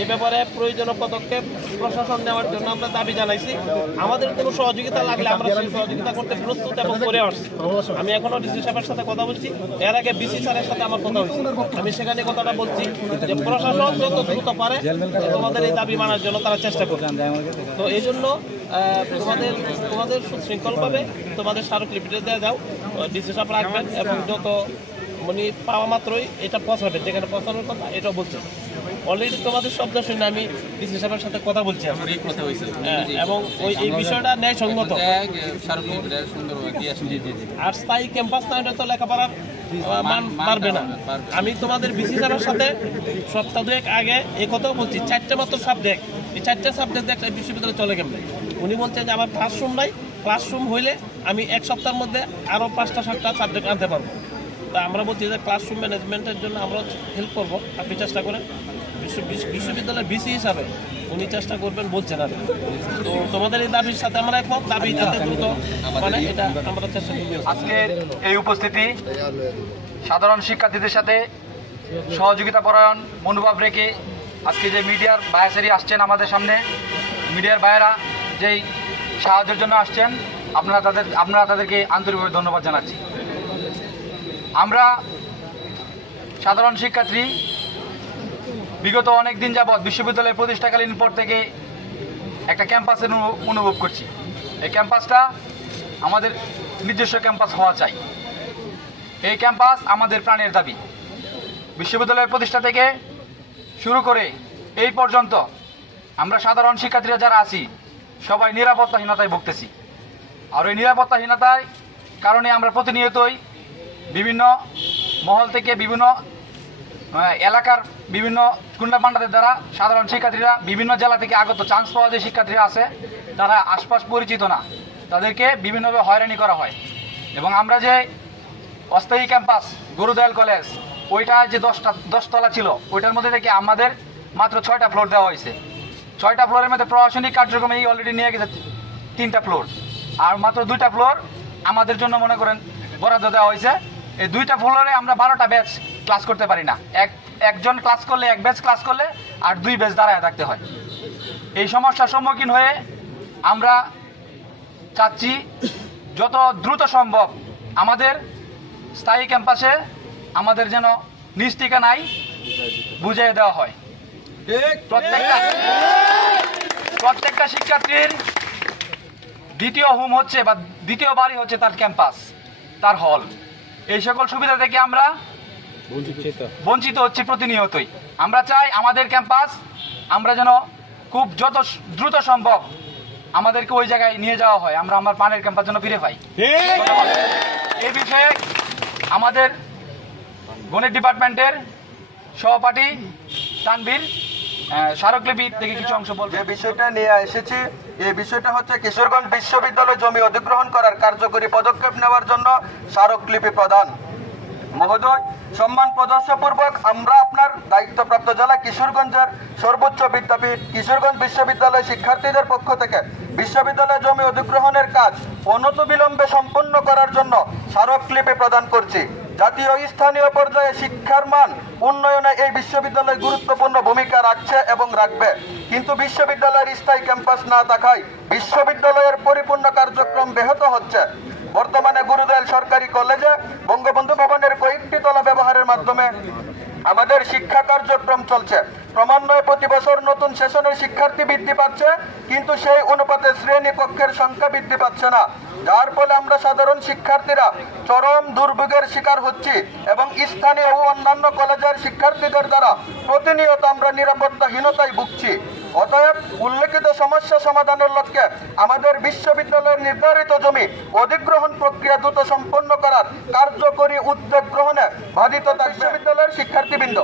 এ ব্যাপারে প্রয়োজনীয় পদক্ষেপ প্রশাসন নেওয়ার জন্য আমরা দাবি জানাইছি। আমাদের কোনো সহযোগিতা লাগলে আমরা সেই সহযোগিতা করতে প্রস্তুত এবং করে আসছি। আমি এখনো ডিসি সাহেবের সাথে কথা বলছি, এর আগে বিসি স্যারের সাথে আমার কথা হয়েছে। আমি সেখানে কথাটা বলছি যে প্রশাসন যত দ্রুত পারে তোমাদের এই দাবি মানার জন্য তারা চেষ্টা করবে। তো এই জন্য তোমাদের সুশৃঙ্খলভাবে তোমাদের স্মারকলিপিটা দেওয়া যাও, ডিসি সাহেব রাখবেন এবং যত মানে পাওয়া মাত্রই এটা পৌঁছাবেন, যেখানে পৌঁছানোর কথা এটাও বলছেন। অলরেডি তোমাদের শব্দ শুনে আমি ডিসি সাহেবের সাথে কথা বলছি এবং এই বিষয়টা ন্যায়সঙ্গত। আর স্থায়ী ক্যাম্পাস না হলে তো লেখাপড়ার মান বাড়বে না। আমি তোমাদের বিসি সাহেবের সাথে সপ্তাহ দুয়েক আগে এই কথাও বলছি, 4টে মাত্র সাবজেক্ট, এই 4টে সাবজেক্ট একটা বিশ্ববিদ্যালয়ে চলে গেলে উনি বলছেন যে আমার ক্লাসরুম নাই, ক্লাসরুম হইলে আমি এক সপ্তাহের মধ্যে আরও 5টা-7টা সাবজেক্ট আনতে পারবো। তা আমরা বলছি যে ক্লাসরুম ম্যানেজমেন্টের জন্য আমরা হেল্প করবো, আপনি চেষ্টা করেন। বিশ্ববিদ্যালয়ের বিসি হিসাবে উনি চেষ্টা করবেন বলছেন আর। তো তোমাদের এই দাবির সাথে আমরা একমত, দাবি যাতে দ্রুত মানে এটা আমরা চেষ্টা করব। আজকের এই উপস্থিতি সাধারণ শিক্ষার্থীদের সাথে সহযোগিতা পরায়ণ মনোভাব রেখে আজকে যে মিডিয়ার ভাইয়েরাই আসছেন আমাদের সামনে, মিডিয়ার ভাইয়েরা যেই সাহায্যের জন্য আসছেন, আপনারা তাদেরকে আন্তরিকভাবে ধন্যবাদ জানাচ্ছি। আমরা সাধারণ শিক্ষার্থী বিগত অনেক দিন যাবৎ বিশ্ববিদ্যালয়ের প্রতিষ্ঠাকালীন পর থেকে একটা ক্যাম্পাসের অনুভব করছি। এই ক্যাম্পাসটা আমাদের নিজস্ব ক্যাম্পাস হওয়া চাই। এই ক্যাম্পাস আমাদের প্রাণের দাবি। বিশ্ববিদ্যালয়ের প্রতিষ্ঠা থেকে শুরু করে এই পর্যন্ত আমরা সাধারণ শিক্ষার্থীরা যারা আছি সবাই নিরাপত্তাহীনতায় ভুগতেছি। আর ওই নিরাপত্তাহীনতার কারণে আমরা প্রতিনিয়তই বিভিন্ন মহল থেকে বিভিন্ন এলাকার বিভিন্ন গুন্ডাপান্ডাদের দ্বারা সাধারণ শিক্ষার্থীরা বিভিন্ন জেলা থেকে আগত চান্স পাওয়া যে শিক্ষার্থীরা আছে তারা আশপাশ পরিচিত না, তাদেরকে বিভিন্নভাবে হয়রানি করা হয়। এবং আমরা যে অস্থায়ী ক্যাম্পাস গুরুদয়াল কলেজ, ওইটা যে 10তলা ছিল, ওইটার মধ্যে থেকে আমাদের মাত্র 6টা ফ্লোর দেওয়া হয়েছে। 6টা ফ্লোরের মধ্যে প্রশাসনিক কার্যক্রমে অলরেডি নিয়ে গেছে 3টা ফ্লোর, আর মাত্র 2টা ফ্লোর আমাদের জন্য মনে করেন বরাদ্দ দেওয়া হয়েছে। এই 2টা ফ্লোরে আমরা 12টা ব্যাচ ক্লাস করতে পারি না। একজন ক্লাস করলে, এক ব্যাচ ক্লাস করলে আর 2 ব্যাচ দাঁড়ায় থাকতে হয়। এই সমস্যার সম্মুখীন হয়ে আমরা চাচ্ছি যত দ্রুত সম্ভব আমাদের স্থায়ী ক্যাম্পাসে আমাদের যেন নিজ ঠিকানায় বুঝিয়ে দেওয়া হয়। প্রত্যেকটা শিক্ষার্থীর দ্বিতীয় হোম হচ্ছে বা দ্বিতীয় বাড়ি হচ্ছে তার ক্যাম্পাস, তার হল। এই সকল সুবিধা থেকে আমরা বঞ্চিত হচ্ছি প্রতিনিয়তই। আমরা চাই আমাদের ক্যাম্পাস আমরা যেন খুব যত দ্রুত সম্ভব আমাদেরকে ওই জায়গায় নিয়ে যাওয়া হয়, আমরা আমার প্রাণের ক্যাম্পাস যেন ফিরে পাই। এই বিষয়ে আমাদের গণিত ডিপার্টমেন্টের সহপাঠী তানভীর স্মারকলিপি থেকে কিছু অংশ বলবে। যে বিষয়টা নিয়ে এসেছি, এই বিষয়টা হচ্ছে কিশোরগঞ্জ বিশ্ববিদ্যালয় জমি অধিগ্রহণ করার কার্যকরী পদক্ষেপ নেওয়ার জন্য স্মারকলিপি প্রদান। মহোদয়, সম্মান প্রদর্শনপূর্বক আমরা আপনার দায়িত্বপ্রাপ্ত জেলা কিশোরগঞ্জের সর্বোচ্চ বিদ্যাপীঠ কিশোরগঞ্জ বিশ্ববিদ্যালয় শিক্ষার্থীদের পক্ষ থেকে বিশ্ববিদ্যালয় জমি অধিগ্রহণের কাজ অনতিবিলম্বে সম্পন্ন করার জন্য স্মারকলিপি প্রদান করছি। জাতীয় ও স্থানীয় পর্যায়ে শিক্ষার মান উন্নয়নে এই বিশ্ববিদ্যালয় গুরুত্বপূর্ণ ভূমিকা রাখছে এবং রাখবে, কিন্তু বিশ্ববিদ্যালয়ের স্থায়ী ক্যাম্পাস না থাকায় বিশ্ববিদ্যালয়ের পরিপূর্ণ কার্যক্রম ব্যাহত হচ্ছে। বর্তমানে গুরুদয়াল সরকারি কলেজে বঙ্গবন্ধু ভবনের কয়েকটি তলা ব্যবহারের মাধ্যমে আমাদের শিক্ষা কার্যক্রম চলছে। ক্রমান্বয়ে প্রতি বছর নতুন সেশনের শিক্ষার্থী বৃদ্ধি পাচ্ছে, কিন্তু সেই অনুপাতে শ্রেণী কক্ষের সংখ্যা বৃদ্ধি পাচ্ছে না, যার ফলে আমরা সাধারণ শিক্ষার্থীরা চরম দুর্ভোগের শিকার হচ্ছি এবং স্থানীয় ও অন্যান্য কলেজের শিক্ষার্থীদের দ্বারা প্রতিনিয়ত আমরা নিরাপত্তাহীনতায় ভুগছি। অতএব উল্লেখিত সমস্যা সমাধানের লক্ষ্যে আমাদের বিশ্ববিদ্যালয়ের নির্ধারিত জমি অধিগ্রহণ প্রক্রিয়া দ্রুত সম্পন্ন করার কার্যকরী উদ্যোগ গ্রহণে বাধিত থাকবে বিশ্ববিদ্যালয়ের শিক্ষার্থীবৃন্দ।